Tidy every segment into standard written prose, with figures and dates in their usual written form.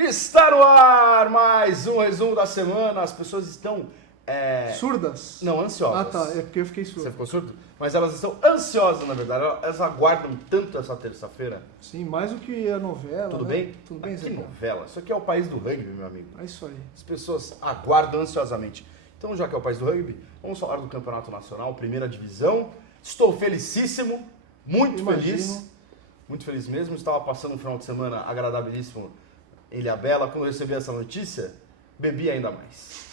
Está no ar mais um resumo da semana. As pessoas estão... Surdas? Não, ansiosas. Ah, tá. É porque eu fiquei surdo. Você ficou surdo? Mas elas estão ansiosas, na verdade. Elas aguardam tanto essa terça-feira. Sim, mais do que a novela. Tudo né? bem? Tudo bem, Que Zé? novela. Isso aqui é o país do rugby, meu amigo. É isso aí. As pessoas aguardam ansiosamente. Então, já que é o país do rugby, vamos falar do Campeonato Nacional, primeira divisão. Estou felicíssimo, muito feliz. Muito feliz mesmo. Estava passando um final de semana agradabilíssimo em Ilhabela. Quando eu recebi essa notícia, bebi ainda mais.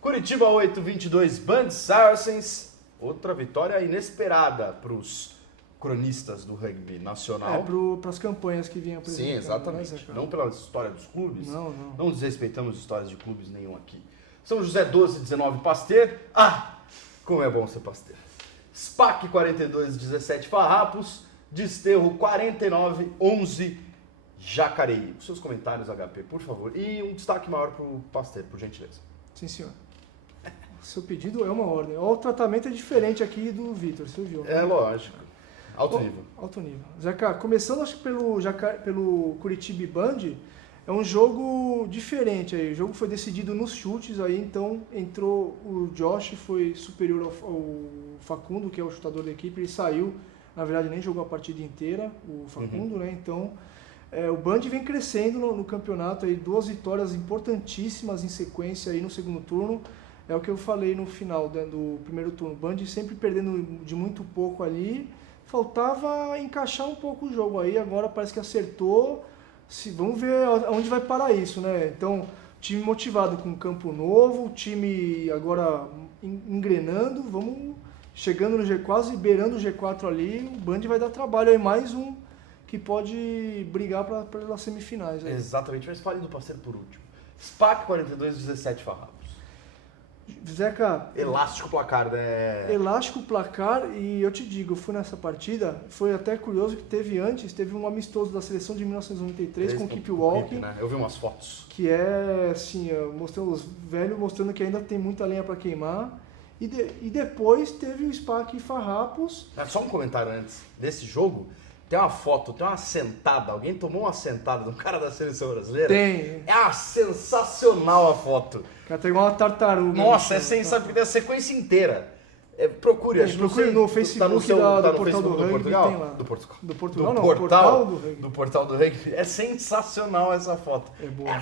Curitiba 8, 22, Band Saracens. Outra vitória inesperada para os cronistas do rugby nacional. Para as campanhas que vinham apresentando. Sim, exatamente. Né, não pela história dos clubes. Não. Não desrespeitamos histórias de clubes nenhum aqui. São José 12, 19, Pasteur. Ah, como é bom ser Pasteur. SPAC 42, 17, Farrapos. Desterro 49, 11, Jacareí. Os seus comentários, HP, por favor. E um destaque maior para o Pasteur, por gentileza. Sim, senhor. Seu pedido é uma ordem. O tratamento é diferente aqui do Vitor, você viu? Né? É lógico. Alto nível. Alto nível. Zeca, começando acho que pelo Curitiba e Band, é um jogo diferente aí. O jogo foi decidido nos chutes aí, então entrou o Josh, foi superior ao Facundo, que é o chutador da equipe, ele saiu, na verdade nem jogou a partida inteira, o Facundo, né? Então, o Band vem crescendo no campeonato aí, 2 vitórias importantíssimas em sequência aí no segundo turno. É o que eu falei no final do primeiro turno. O Band sempre perdendo de muito pouco ali. Faltava encaixar um pouco o jogo aí. Agora parece que acertou. Vamos ver onde vai parar isso, né? Então, time motivado com campo novo, time agora engrenando. Vamos chegando no G, quase beirando o G4 ali. O Band vai dar trabalho aí. Mais um que pode brigar pelas semifinais. Aí. Exatamente. Mas fale do parceiro por último. SPAC 42, 17, Farrapos. Zeca, Elástico placar, né? Elástico placar, e eu te digo, eu fui nessa partida, foi até curioso que teve um amistoso da seleção de 1993 com o Keep Walking, né? Eu vi umas fotos. Que é assim, mostrando os velhos mostrando que ainda tem muita lenha para queimar, e depois teve o SPAC e Farrapos. Só um comentário antes desse jogo. Tem uma foto, tem uma sentada. Alguém tomou uma sentada de um cara da seleção brasileira? Tem. É sensacional a foto. O cara tem igual uma tartaruga. Nossa, é sensacional, porque tem a sequência inteira. Procure, acho que procure no Facebook do Portal do Rugby, Portugal? tem lá. Do Portugal. Do Portugal não, Portal do Rugby. Do Portal do Rugby. É sensacional essa foto. É boa.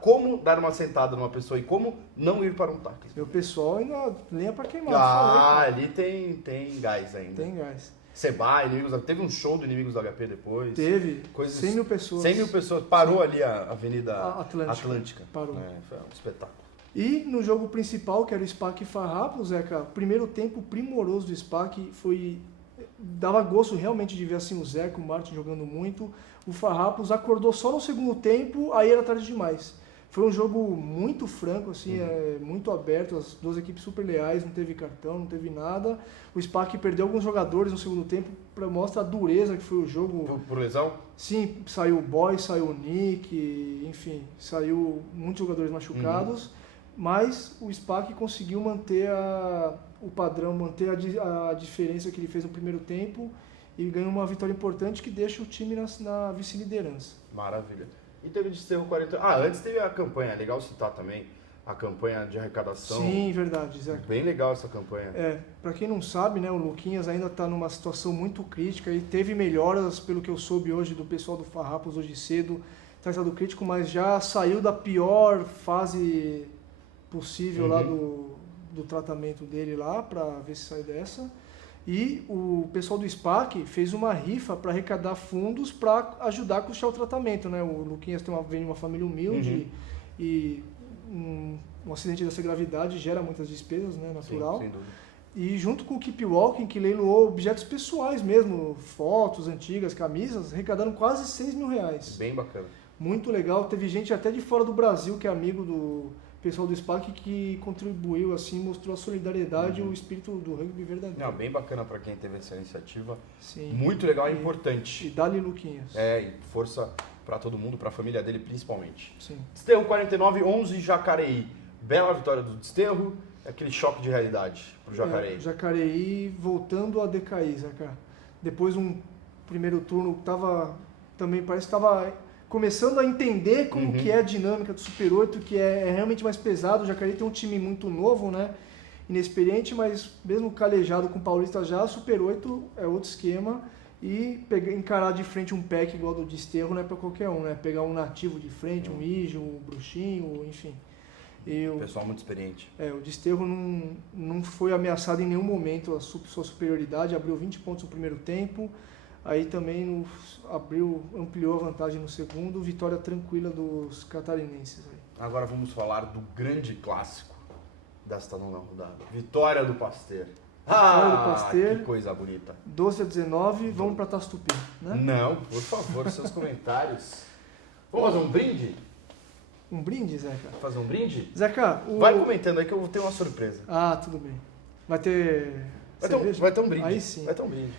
Como dar uma sentada numa pessoa e como não ir para um tackle. E o pessoal ainda lenha para queimar. Ali tem gás ainda. Tem gás. Seba, inimigos, teve um show do Inimigos do HP depois. Teve, 100 mil pessoas. 100 mil pessoas. Parou ali a Avenida Atlântica. Parou. Foi um espetáculo. E no jogo principal, que era o SPAC e Farrapos, Zeca, primeiro tempo primoroso do SPAC, dava gosto realmente de ver assim, o Zeca, o Martin jogando muito. O Farrapos acordou só no segundo tempo, aí era tarde demais. Foi um jogo muito franco, assim, muito aberto, as duas equipes super leais, não teve cartão, não teve nada. O SPAC perdeu alguns jogadores no segundo tempo, mostra a dureza que foi o jogo. Por lesão? Sim, saiu o Boy, saiu o Nick, enfim, saiu muitos jogadores machucados, mas o SPAC conseguiu manter o padrão, manter a diferença que ele fez no primeiro tempo e ganhou uma vitória importante que deixa o time na vice-liderança. Maravilha. E teve Desterro 40. Antes teve a campanha, legal citar também, a campanha de arrecadação. Sim, verdade, Zé. Bem legal essa campanha. Pra quem não sabe, né, o Luquinhas ainda está numa situação muito crítica e teve melhoras, pelo que eu soube hoje do pessoal do Farrapos hoje cedo, está em estado crítico, mas já saiu da pior fase possível lá do tratamento dele lá, para ver se sai dessa. E o pessoal do SPAC fez uma rifa para arrecadar fundos para ajudar a custear o tratamento, né? O Luquinhas vem de uma família humilde e um acidente dessa gravidade gera muitas despesas, né? Natural. Sim, sem dúvida. E junto com o Keep Walking, que leiloou objetos pessoais mesmo, fotos antigas, camisas, arrecadaram quase R$6 mil. Bem bacana. Muito legal. Teve gente até de fora do Brasil, que é amigo do pessoal do SPAC, que contribuiu, assim, mostrou a solidariedade e o espírito do rugby verdadeiro. Não, bem bacana para quem teve essa iniciativa. Sim. Muito legal e importante. E dá-lhe Luquinhas. E força para todo mundo, para a família dele principalmente. Sim. Desterro 49, 11, Jacareí. Bela vitória do Desterro, aquele choque de realidade pro Jacareí. Jacareí voltando a decair, Zeca. Depois primeiro turno parece que estava começando a entender como que é a dinâmica do Super 8, que é realmente mais pesado. O Jacareí tem um time muito novo, né? Inexperiente, mas mesmo calejado com o Paulista já, Super 8 é outro esquema. E encarar de frente um pack igual do Desterro não é para qualquer um, né? Pegar um nativo de frente, um Ijo, um Bruxinho, enfim. Pessoal muito experiente. O Desterro não foi ameaçado em nenhum momento a sua superioridade, abriu 20 pontos no primeiro tempo, aí também ampliou a vantagem no segundo, vitória tranquila dos catarinenses. Aí. Agora vamos falar do grande clássico desta nona rodada. Vitória do Pasteur. Que coisa bonita. 12-19, vamos para Taça Tupi, né? Não, por favor, seus comentários. Vamos fazer um brinde? Um brinde, Zeca? Fazer um brinde? Zeca, vai comentando aí que eu vou ter uma surpresa. Tudo bem. Vai ter um brinde. Aí sim. Vai ter um brinde.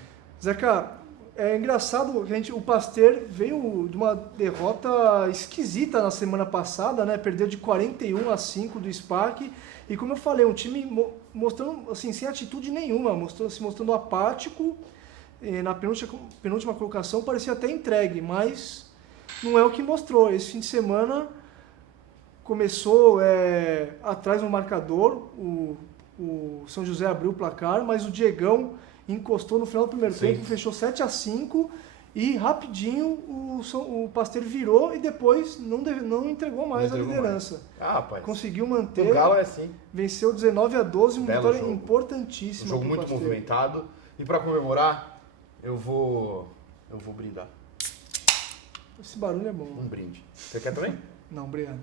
Zeca, é engraçado, o Pasteur veio de uma derrota esquisita na semana passada, né? Perdeu de 41-5 do SPAC. E como eu falei, um time mostrando, assim, sem atitude nenhuma, se mostrando apático. Na penúltima colocação parecia até entregue, mas não é o que mostrou. Esse fim de semana começou atrás no marcador, o São José abriu o placar, mas o Diegão encostou no final do primeiro tempo, fechou 7-5 e rapidinho o Pasteur virou e depois não entregou mais a liderança. Rapaz. Conseguiu manter. O Galo é assim. Venceu 19-12, uma vitória jogo. importantíssima. Um jogo muito movimentado. E para comemorar, eu vou brindar. Esse barulho é bom. Um brinde. Você quer também? Não, obrigado.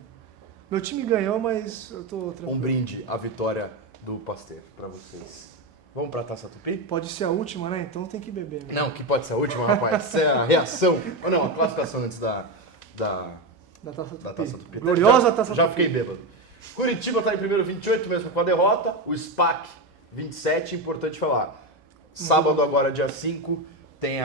Meu time ganhou, mas eu tô tranquilo. Um brinde à vitória do Pasteur para vocês. Vamos pra Taça Tupi? Pode ser a última, né? Então tem que beber. Né? Não, que pode ser a última, rapaz. Isso é a reação. Ou não, a classificação antes da Taça Tupi. Gloriosa Taça Tupi. Já fiquei bêbado. Curitiba tá em primeiro 28, mesmo com a derrota. O SPAC 27, importante falar. Sábado agora, dia 5, tem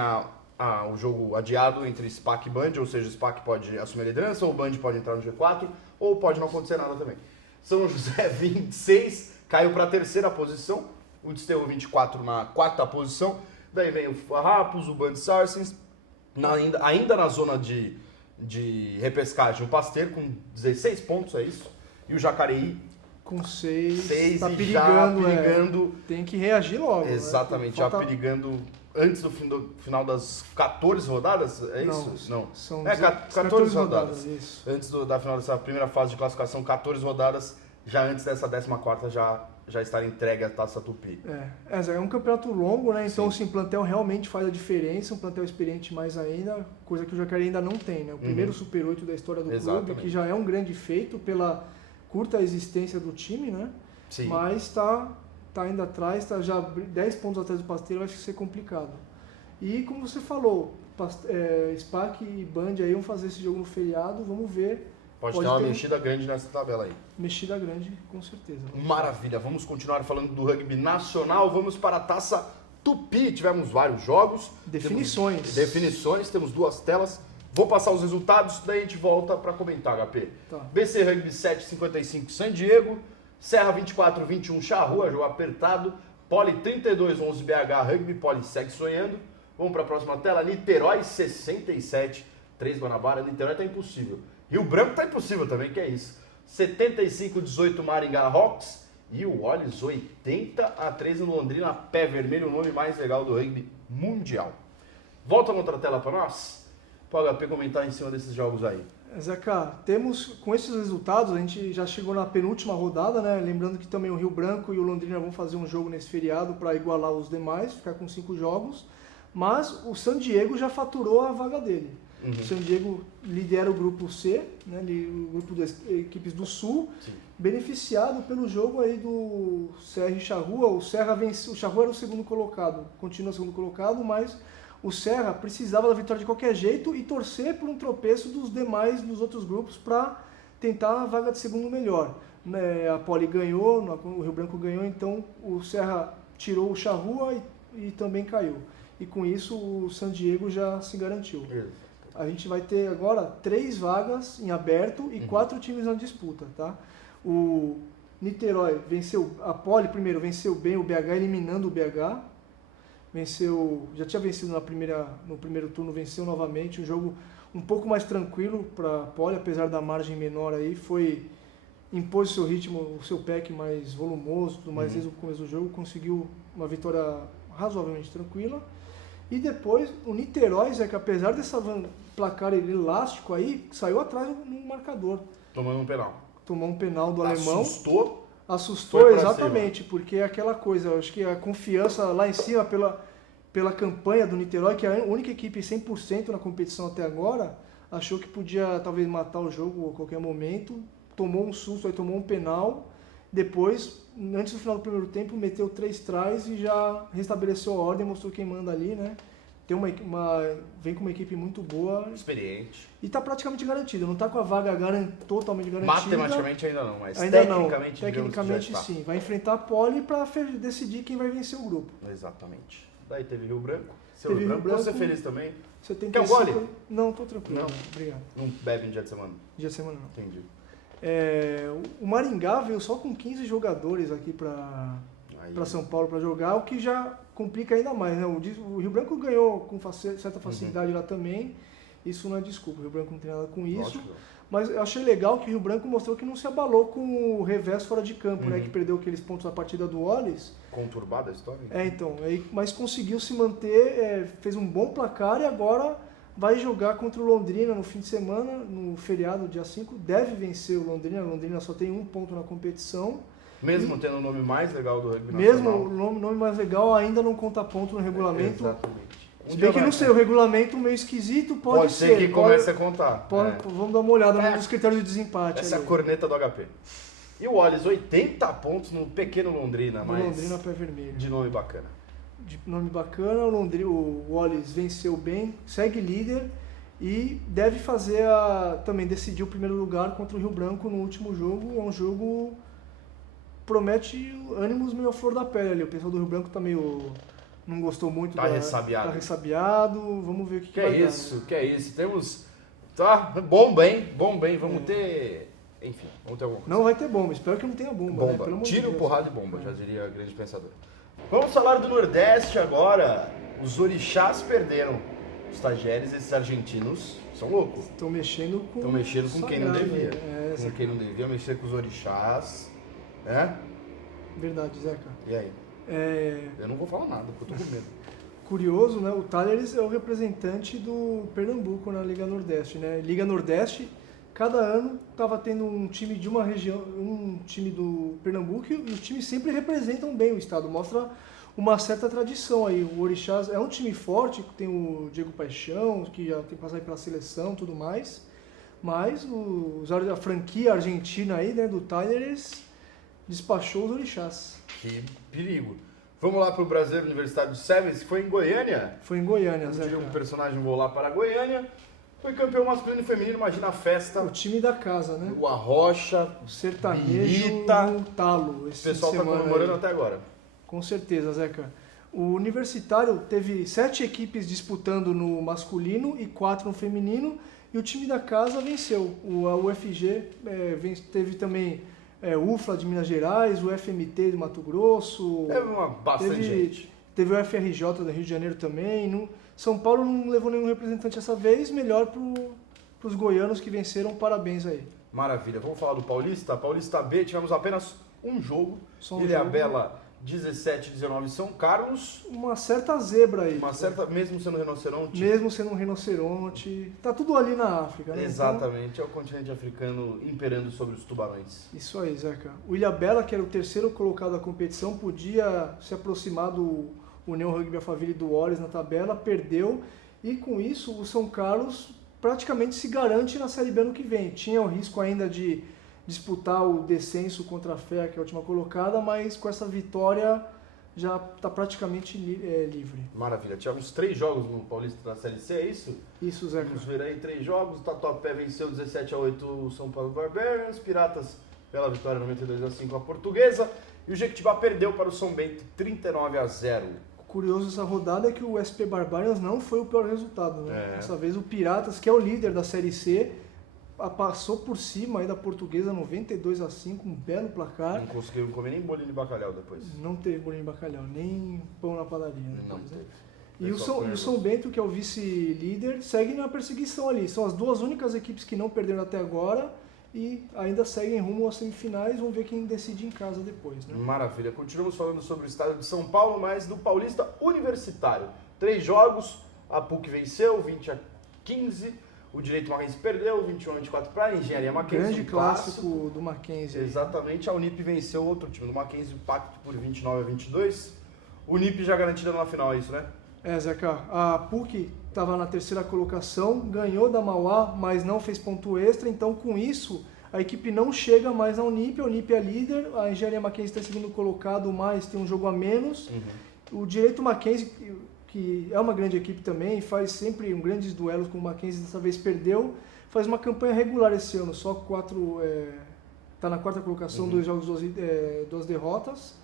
o jogo adiado entre SPAC e Band, ou seja, o SPAC pode assumir a liderança, ou o Band pode entrar no G4, ou pode não acontecer nada também. São José 26, caiu para a terceira posição. O Desterro 24 na quarta posição. Daí vem o Farrapos, o Band Saracens. Ainda na zona de repescagem, o Pasteur com 16 pontos, é isso? E o Jacareí com 6. Tá perigando. Tem que reagir logo. Exatamente, né? já perigando antes do final das 14 rodadas, é isso? Não. São 14 rodadas. Isso. Antes da final dessa primeira fase de classificação, 14 rodadas, já antes dessa 14ª já estar entregue a Taça Tupi. É um campeonato longo, né? Então, assim, o plantel realmente faz a diferença, um plantel experiente mais ainda, coisa que o Jacareí ainda não tem, né? O primeiro Super 8 da história do clube, que já é um grande feito pela curta existência do time, né? Sim. Mas tá ainda atrás, tá já 10 pontos atrás do Pasteur, vai ser complicado. E como você falou, SPAC e Band aí vão fazer esse jogo no feriado, vamos ver. Pode ter uma mexida grande nessa tabela aí. Mexida grande, com certeza. Maravilha, vamos continuar falando do rugby nacional, vamos para a Taça Tupi. Tivemos vários jogos. Definições. Temos 2 telas. Vou passar os resultados, daí a gente volta para comentar, HP. Tá. BC Rugby 7,55 San Diego, Serra 24-21 Charrua, jogo apertado, Poli 32-11 BH Rugby, Poli segue sonhando. Vamos para a próxima tela, Niterói 67, 3 Guanabara, Niterói tá impossível. Rio Branco tá impossível também, que é isso. 75-18 Maringá Hawks e o Olhos 80-13 no Londrina, pé vermelho, o nome mais legal do rugby mundial. Volta contra a tela para nós, para o HP comentar em cima desses jogos aí. Zeca, com esses resultados, a gente já chegou na penúltima rodada, né? Lembrando que também o Rio Branco e o Londrina vão fazer um jogo nesse feriado para igualar os demais, ficar com 5 jogos. Mas o San Diego já faturou a vaga dele. O San Diego lidera o grupo C, né, o grupo das equipes do Sul, beneficiado pelo jogo aí do Serra e Charrua. O Charrua era o segundo colocado, continua segundo colocado, mas o Serra precisava da vitória de qualquer jeito e torcer por um tropeço dos outros grupos para tentar a vaga de segundo melhor. A Poli ganhou, o Rio Branco ganhou, então o Serra tirou o Charrua e também caiu. E com isso o San Diego já se garantiu. A gente vai ter agora 3 vagas em aberto e 4 times na disputa, tá? O Niterói venceu, a Poli primeiro venceu bem o BH, eliminando o BH. Já tinha vencido no primeiro turno, venceu novamente. Um um pouco mais tranquilo para a Poli, apesar da margem menor aí, impôs o seu ritmo, o seu pack mais volumoso, tudo mais desde o começo do jogo, conseguiu uma vitória razoavelmente tranquila. E depois o Niterói, Zé, que apesar dessa placar elástico aí, saiu atrás no marcador. Tomando um penal. Tomou um penal do alemão. Assustou exatamente, porque é aquela coisa, eu acho que a confiança lá em cima pela campanha do Niterói, que é a única equipe 100% na competição até agora, achou que podia talvez matar o jogo a qualquer momento, tomou um susto, aí tomou um penal, depois, antes do final do primeiro tempo, meteu 3 trás e já restabeleceu a ordem, mostrou quem manda ali, né? Vem com uma equipe muito boa. Experiente. E está praticamente garantido, não está com a vaga totalmente garantida. Matematicamente ainda não, mas ainda tecnicamente, não. Tecnicamente sim. Vai enfrentar a Poli para decidir quem vai vencer o grupo. Exatamente. Daí teve Rio Branco. Teve Rio Branco. Você feliz também? 75... Quer um gole? Não, tô tranquilo. Não? Obrigado. Não bebe em dia de semana? Dia de semana não. Entendi. O Maringá veio só com 15 jogadores aqui para São Paulo para jogar, o que já complica ainda mais, né? O Rio Branco ganhou com certa facilidade lá também, isso não é desculpa, o Rio Branco não tem nada com isso. Lógico. Mas eu achei legal que o Rio Branco mostrou que não se abalou com o revés fora de campo, né? Que perdeu aqueles pontos na partida do Wallace. Conturbada a história? Mas conseguiu se manter, fez um bom placar e agora vai jogar contra o Londrina no fim de semana, no feriado, dia 5. Deve vencer o Londrina. O Londrina só tem 1 ponto na competição. Mesmo tendo o nome mais legal do rugby nacional. Mesmo o nome mais legal ainda não conta ponto no regulamento. Exatamente. Se bem que não sei, o regulamento meio esquisito pode ser. Que comece a contar. Vamos dar uma olhada nos critérios de desempate. Essa é a corneta do HP. E o Wallace, 80 pontos no pequeno Londrina. No Londrina pé vermelho. De nome bacana. O Wallace venceu bem, segue líder e deve também decidir o primeiro lugar contra o Rio Branco no último jogo. É um jogo promete ânimos meio à flor da pele ali. O pessoal do Rio Branco não gostou muito. Ressabiado. Tá ressabiado. Vamos ver o que vai dar. Que é isso. Temos... Tá, bomba, hein? Vamos ter... Enfim, vamos ter alguma coisa. Não vai ter bomba. Espero que não tenha bomba. Bomba. Né? Tiro, porrada e bomba, já diria o grande pensador. Vamos falar do Nordeste agora. Os orixás perderam. Os Tajeres, esses argentinos, são loucos. Estão mexendo com quem não devia. Com quem não devia mexer com os orixás. É? Verdade, Zeca. E aí? Eu não vou falar nada, porque eu tô com medo. Curioso, né? O Talheres é o representante do Pernambuco na Liga Nordeste, né? Liga Nordeste, cada ano estava tendo um time de uma região, um time do Pernambuco, e os times sempre representam bem o estado, mostra uma certa tradição aí. O Orixás é um time forte, tem o Diego Paixão, que já tem passado pela seleção e tudo mais, mas a franquia argentina aí, né, do Talheres, despachou os Orixás. Que perigo. Vamos lá para o Brasileiro Universitário de Sevens, que foi em Goiânia. Foi em Goiânia, Zé. Um personagem voou lá para Goiânia. Foi campeão masculino e feminino, imagina a festa. O time da casa, né? O Arrocha, o sertanejo, o talo. O pessoal está comemorando até agora. Com certeza, Zeca. O Universitário teve 7 equipes disputando no masculino e 4 no feminino. E o time da casa venceu. A UFG teve também o UFLA de Minas Gerais, o FMT de Mato Grosso. Bastante gente. Teve o FRJ do Rio de Janeiro também. São Paulo não levou nenhum representante essa vez, melhor para os goianos que venceram, parabéns aí. Maravilha, vamos falar do Paulista. Paulista B, tivemos apenas um jogo, Ilhabela 17-19 São Carlos. Uma certa zebra aí. Mesmo sendo rinoceronte. Mesmo sendo um rinoceronte, tá tudo ali na África, né? Exatamente, é o continente africano imperando sobre os tubarões. Isso aí, Zeca. O Ilhabela, que era o terceiro colocado da competição, podia se aproximar do União Rugby Alphaville do Wallace na tabela, perdeu, e com isso o São Carlos praticamente se garante na Série B ano que vem. Tinha o risco ainda de disputar o descenso contra a FEA, que é a última colocada, mas com essa vitória já está praticamente livre. Maravilha. Tínhamos 3 jogos no Paulista da Série C, é isso? Isso, Zeca. Vamos ver aí 3 jogos. O Tatuapé venceu 17-8 o São Paulo Barbarians, Piratas pela vitória 92-5 a Portuguesa, e o Jequitibá perdeu para o São Bento 39-0. Curioso essa rodada é que o SP Barbarians não foi o pior resultado, né? Dessa vez o Piratas, que é o líder da Série C, passou por cima aí da Portuguesa 92-5, um belo placar. Não conseguiram comer nem bolinho de bacalhau depois. Não teve bolinho de bacalhau, nem pão na padaria depois, não teve. E o São Bento, que é o vice-líder, segue na perseguição ali. São as duas únicas equipes que não perderam até agora e ainda seguem rumo às semifinais. Vamos ver quem decide em casa depois, né? Maravilha. Continuamos falando sobre o estádio de São Paulo, mas do Paulista Universitário. 3 jogos, a PUC venceu, 20-15. O Direito Mackenzie perdeu, 21-24 para a Engenharia Mackenzie. Grande clássico do Mackenzie. Exatamente. A Unip venceu outro time do Mackenzie, o Pacto, por 29-22. Unip já garantida na final, é isso, né? Zeca, a PUC estava na terceira colocação, ganhou da Mauá, mas não fez ponto extra, então com isso a equipe não chega mais na Unip, a Unip é líder, a Engenharia Mackenzie está segundo colocado, mas tem um jogo a menos. O Direito Mackenzie, que é uma grande equipe também, faz sempre grandes duelos com o Mackenzie, dessa vez perdeu, faz uma campanha regular esse ano, só 4, está na quarta colocação, 2 jogos, 2 derrotas.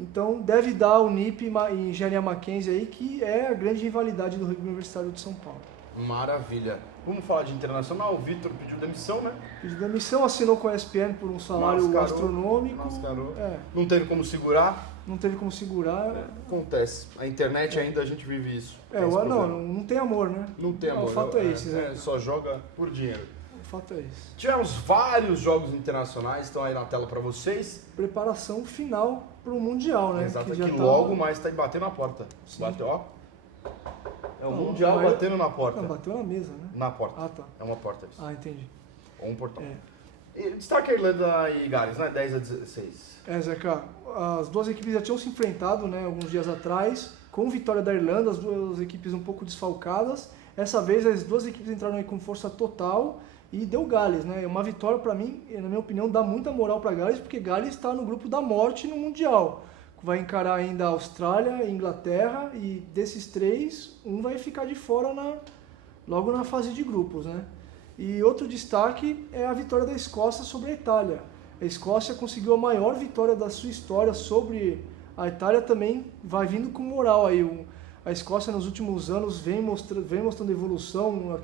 Então deve dar ao Unip e Engenharia Mackenzie aí, que é a grande rivalidade do rugby universitário de São Paulo. Maravilha. Vamos falar de internacional. O Vitor pediu demissão, né? Pediu demissão, assinou com a ESPN por um salário astronômico. Mascarou. Não teve como segurar. Não teve como segurar. Acontece. A internet ainda a gente vive isso. Não tem amor, né? Não tem amor. O fato é esse, só joga por dinheiro. O fato é esse. Tivemos vários jogos internacionais, estão aí na tela para vocês. Preparação final para o Mundial, né? Exato, que logo mais está batendo na porta. Sim. Bateu, ó. É o Mundial batendo na porta. Não, bateu na mesa, né? Na porta. Ah, tá. É uma porta isso. Ah, entendi. Ou um portão. Destaque a Irlanda e Gales, né? 10-16. Zeca, as duas equipes já tinham se enfrentado, né, alguns dias atrás, com vitória da Irlanda, as duas equipes um pouco desfalcadas. Essa vez as duas equipes entraram aí com força total e deu Gales, né? Uma vitória para mim, na minha opinião, dá muita moral para Gales, porque Gales está no grupo da morte no Mundial. Vai encarar ainda a Austrália e Inglaterra e desses 3, um vai ficar de fora logo na fase de grupos, né? E outro destaque é a vitória da Escócia sobre a Itália. A Escócia conseguiu a maior vitória da sua história sobre a Itália, também vai vindo com moral aí. A Escócia nos últimos anos vem mostrando evolução,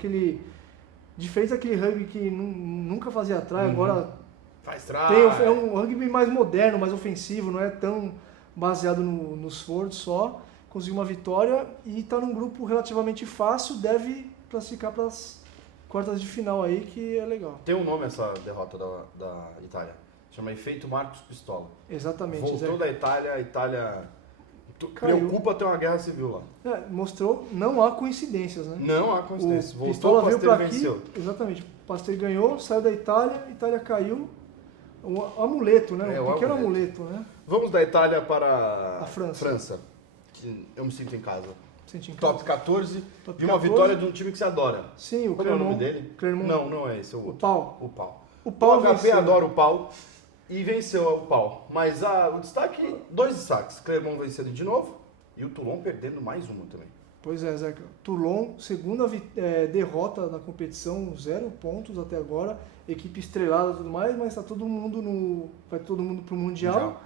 diferente daquele rugby que nunca fazia try, agora faz try. É um rugby mais moderno, mais ofensivo, não é tão baseado no esforço só. Conseguiu uma vitória e está num grupo relativamente fácil, deve classificar para as quartas de final aí, que é legal. Tem um nome essa derrota da Itália. Chama Efeito Marcos Pistola. Exatamente. Voltou da Itália, a Itália preocupa ter uma guerra civil lá. Mostrou, não há coincidências, né? Não há coincidências. O Voltou, Pistola o Pasteur venceu. Exatamente. O Pasteur ganhou, saiu da Itália, a Itália caiu. Um amuleto, né? Um pequeno amuleto, né? Vamos da Itália para a França. Que eu me sinto em casa. Top 14 e uma vitória de um time que você adora. Sim, o Qual é o nome dele? Clermont. Não é esse. É o outro. Pau. O HP venceu. adora o Pau e venceu o Pau. Mas o destaque, 2 destaques. Clermont vencendo de novo e o Toulon perdendo mais uma também. Pois é, Zeca. Toulon, segunda derrota na competição, 0 pontos até agora. Equipe estrelada e tudo mais, mas vai todo mundo pro Mundial.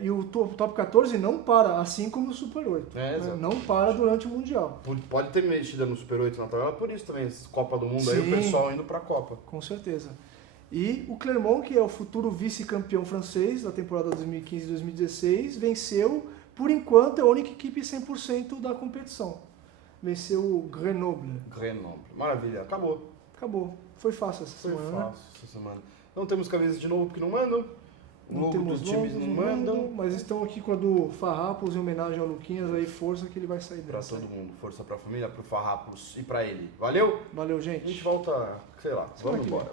E o Top 14 não para, assim como o Super 8. Não para durante o Mundial. Pode ter mexido no Super 8 na tabela, por isso também, essa Copa do Mundo. Sim, aí o pessoal indo para a Copa. Com certeza. E o Clermont, que é o futuro vice-campeão francês da temporada 2015-2016, venceu, por enquanto, é a única equipe 100% da competição. Venceu o Grenoble. Maravilha, acabou. Foi fácil essa semana. Não temos camisas de novo porque não mandam. Não temos dos times não mandam. Mas estão aqui com a do Farrapos em homenagem ao Luquinhas, aí força que ele vai sair Pra dessa. todo mundo, força pra família, pro Farrapos e pra ele. Valeu? Valeu, gente. A gente volta, sei lá, vamos embora.